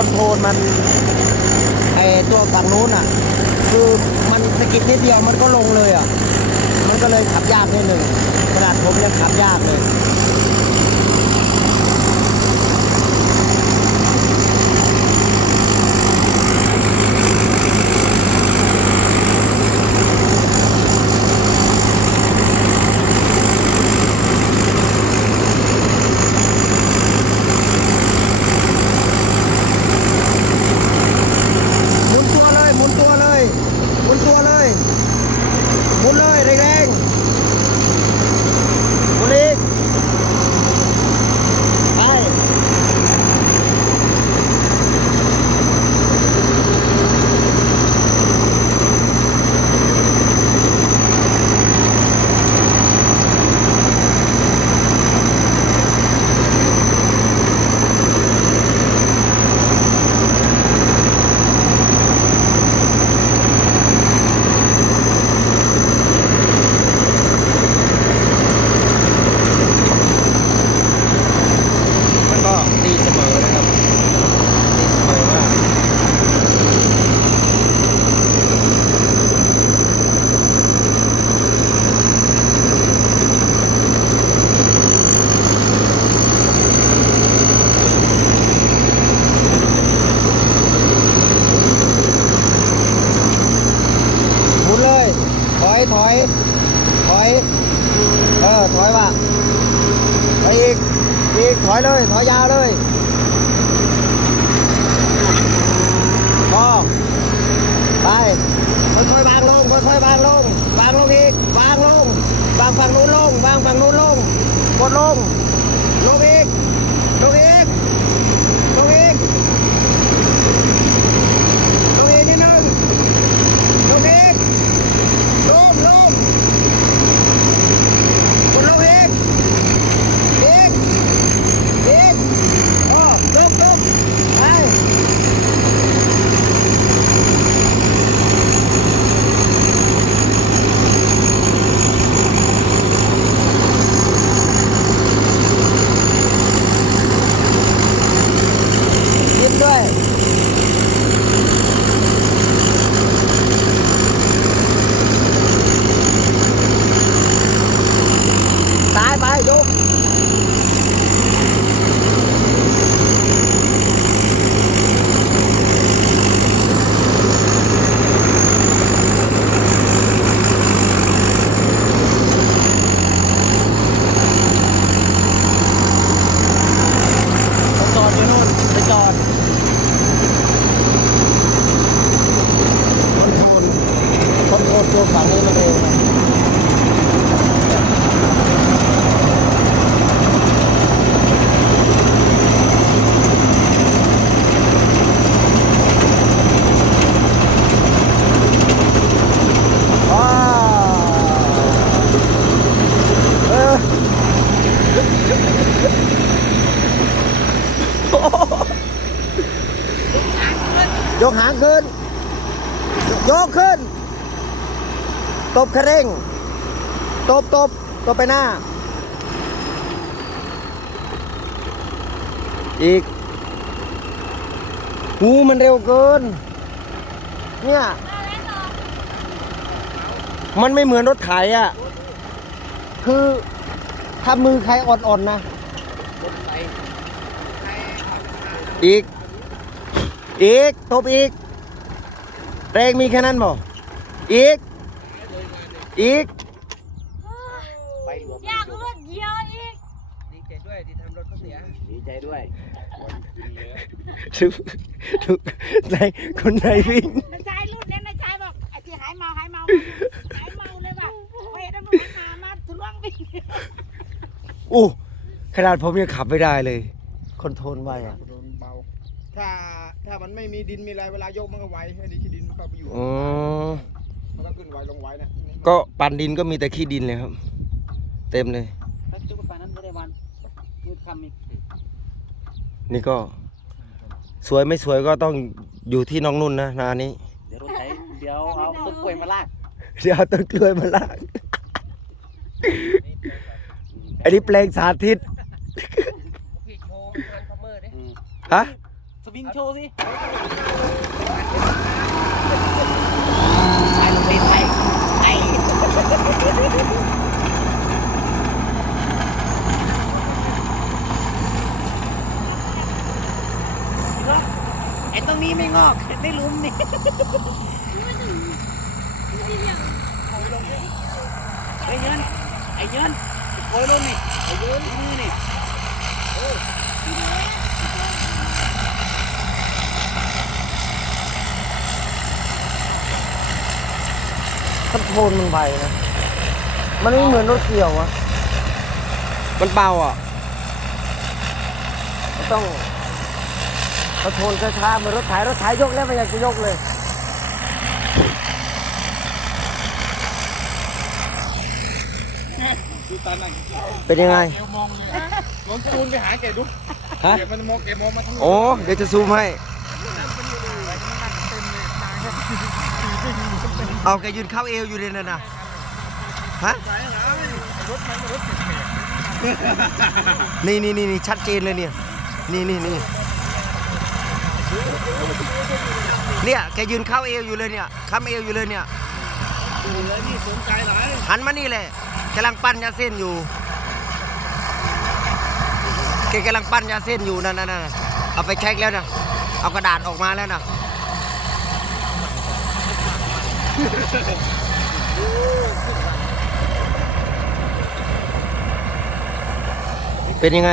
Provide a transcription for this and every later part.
คอนโทรลมันไอตัวฝั่งนู้นอะ คือมันสะกิดนิดเดียวมันก็ลงเลยอะ มันก็เลยขับยากนิดหนึ่งขนาดผมยังขับยากเลย หมุนตัวเลย หมุนตัวเลย หมุนตัวเลย หมุนเลยแรงๆหมุนอีกไป มันก็ดีเสมอนะครับ ดีเสมอมาก หมุนเลย ถอย ถอย ถอย เออ ถอยว่ะไปอีก อีก ถอยเลย ถอยยาวเลยพอไป ค่อยๆวางลง ค่อ ยวางลง วางลงอีก วางลง วางฝั่งนู้นลง วางฝั่งนู้นลง กดลง ลงอีก ลงอีก ลงอีก ลงอีกนิดนึง ลงอีก ลงลงกดลงอีก อีก อีกโอ้ลุกลุกไปยิ้มด้วยซ้ายไปลุก ไปจอดอยู่นู่นไปจอดคอนโทรล คอนโทรลตัวฝั่งนี้มาเร็วนะยกหางขึ้น ยกขึ้น ตบคเร่ง ตบตบตบไปหน้า อีกหูมันเร็วเกิน เนี่ย มันไม่เหมือนรถไถอะ คือถ้ามือใครอ่อนๆนะอีก อีก ตบอีกแรงมีแค่นั้นบ่อีก อีก ไปหลวมอยากรถเดียวอีกดีใจด้วยที่ทำรถเขาเสียดีใจด้วยทุกทุกในคนไหนวิ่งนายชายรุ่นเนี้ยนายชายบอกไอ้ที่หายเมาหายเมาหายเมาเลยว่ะเฮ้ยแล้วมึงหามาทะลวงไปอู้ขนาดผมยังขับไม่ได้เลย คอนโทรลไว้อะโดนเบา ถ้าถ้ามันไม่มีดินมีอะไรเวลายกมันก็ไหวไอ้นี่ขี้ดินมันเข้าไปอยู่อ๋อมันก็ขึ้นไหวลงไหวเนี่ย ก็ปั่นดินก็มีแต่ขี้ดินเลยครับ เต็มเลยถ้าจุกไปนั้นไม่ได้วันมืดคำอีกนี่ก็ สวยไม่สวยก็ต้องอยู่ที่น้องนุ่นนะนานี้ เดี๋ยวรถไถเดี๋ยวเอาต้นกล้วยมาลากเดี๋ยวเอาต้นกล้วยมาลากอันนี้แปลงสาธิตพี่โชว์ทรานส์ฟอร์เมอร์ดิฮะ สวิงโชว์สิไปลงไปไทยไอ้ ไอ้ตรงนี้ไม่งอกได้ลุ้มนี่ไอ้เงินไอ้เงินโอยลงนี่ไอ้เงินมือนี่คอนโทรลมันไวนะ มันไม่เหมือนรถเกี่ยวอะมันเบาอะมันต้องคอนโทรลช้าๆเหมือนรถไถรถไถยกแล้วไม่อยากจะยกเลย ดูตาหนังเป็นยังไง เอวมองเลยลองจูนไปหาแกดูฮะ แกมันมองแกมองมาทั้งโอ้เดี๋ยวจะซูมให้ เอาแกยืนเข้าเอวอยู่เลยนะนะ ฮะนี่นี่นี่นี่ชัดเจนเลยเนี่ย นี่นี่นี่เนี่ยแกยืนเข้าเอวอยู่เลยเนี่ยค้ำเอวอยู่เลยเนี่ยหันมานี่แหละกำลังปั้นยาเส้นอยู่แกกำลังปั้นยาเส้นอยู่นั่นนั่นนั่นเอาไปเช็คแล้วนะเอากระดาษออกมาแล้วนะ เป็นยังไง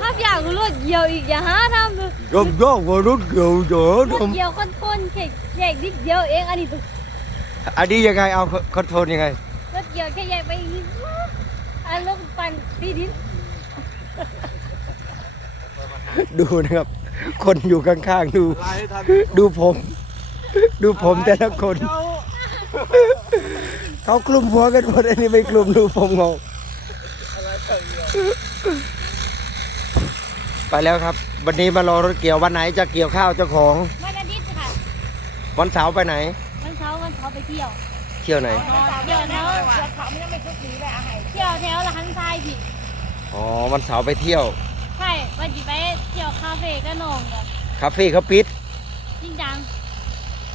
ถ้าอยากรถเกี่ยวอีกอย่าหาทำเลยยกยกว่ารถเกี่ยวเยอะรถเกี่ยวคนคนแค่แยกนิดเดียวเองอันนี้ตุกอันนี้ยังไงเอาคอนโทรลยังไงรถเกี่ยวแค่แยกไปนิดอันรถปั่นตีดินดูนะครับ คนอยู่ข้างๆดูลายทันดูผม ดูผมแต่ละคน เขาคลุมหัวกันหมดอันนี้ไม่คลุมดูผมงง ไปแล้วครับ วันนี้มารอรถเกี่ยววันไหนจะเกี่ยวข้าวเจ้าของ วันอาทิตย์ค่ะ วันเสาร์ไปไหน วันเสาร์วันเสาร์ไปเที่ยว เที่ยวไหน เที่ยวแถวเสือเขาไม่ต้องไปทุกทีเลยอะไห้เที่ยวแถวละคันทรายพี่อ๋อ วันเสาร์ไปเที่ยว ใช่วันจีไปเที่ยวคาเฟ่ก็นองกันคาเฟ่เขาปิด จริงจัง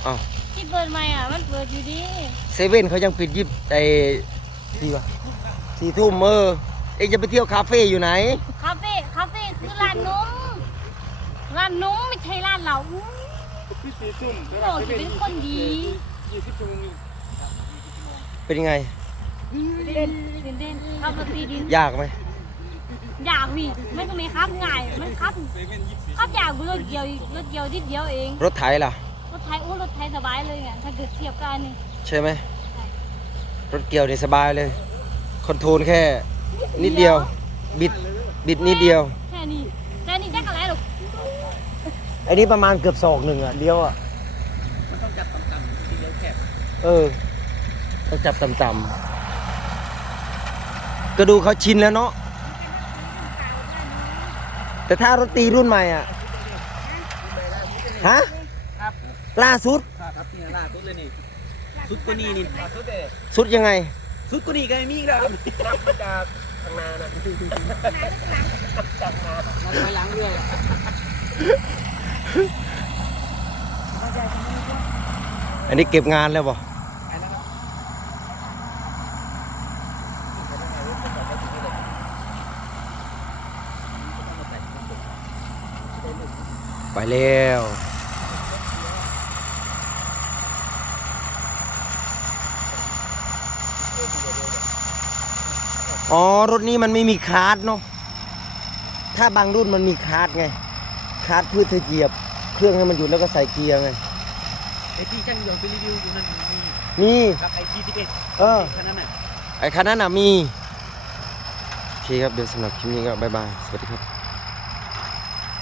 อ้าวที่เปิดใหม่อะ มันเปิดอยู่ดีเซเว่นเขายังปิดยิบไอ้ที่วะสี่ทุ่มเออเอ็งจะไปเที่ยวคาเฟ่อยู่ไหนานนมร้านนมไม่ใช่ร้านเหล้าอู้พี่สีจุ่มโอ้ยเป็นคนดียี่สิบชั่วโมงเป็นยังไง เด่นเด่นเด่นขับรถตีดินยากไหมอยากพี่ไม่ต้องมีครับง่ายมันครับเซเว่นยี่สิบครับอยากรถเดียวรถเดียวนิดเดียวเอง รถไถล่ะรถไทยโอ้รถไทยสบายเลยไงถ้าเกิดเทียบกันนี่ใช่ไหมรถเกี่ยวนี่สบายเลย คอนโทรลแค่ นิดเดียว บิดบิดนิดเดียว แค่นี้แค่นี้แจ็คอะไรหรอก ไอ้นี้ประมาณเกือบศอกหนึ่งอะเดียวอะมันต้องจับต่ำๆทีเดียวแคบเออต้องจับต่ำๆก็ดูเขาชินแล้วเนาะแต่ถ้ารถตีรุ่นใหม่อะฮะครับล่าสุดครับนี่ล่าสุดเลยนี่สุดกว่านี้นี่สุดยังไง สุดกว่านี้ก็ไม่มีอีกแล้วครับนับมาจากทางนานะมันไปหลังเรื่อย อันนี้เก็บงานแล้วบ่ไปแล้วอ๋อ รถนี้มันไม่มีคาร์ดเนาะ ถ้าบางรุ่นมันมีคาร์ดไง คาร์ดเพื่อเธอเหยียบ เครื่องให้มันหยุดแล้วก็ใส่เกียร์ไงไอ้ที่ช่างยนต์ไปรีวิวอยู่นั่นมีมีครับไอ้ที่ที่เป็นเออคันนั้นน่ะไอ้คันนั้นน่ะมี โอเคครับ เดี๋ยวสำหรับคลิปนี้ก็บายบาย สวัสดีครับ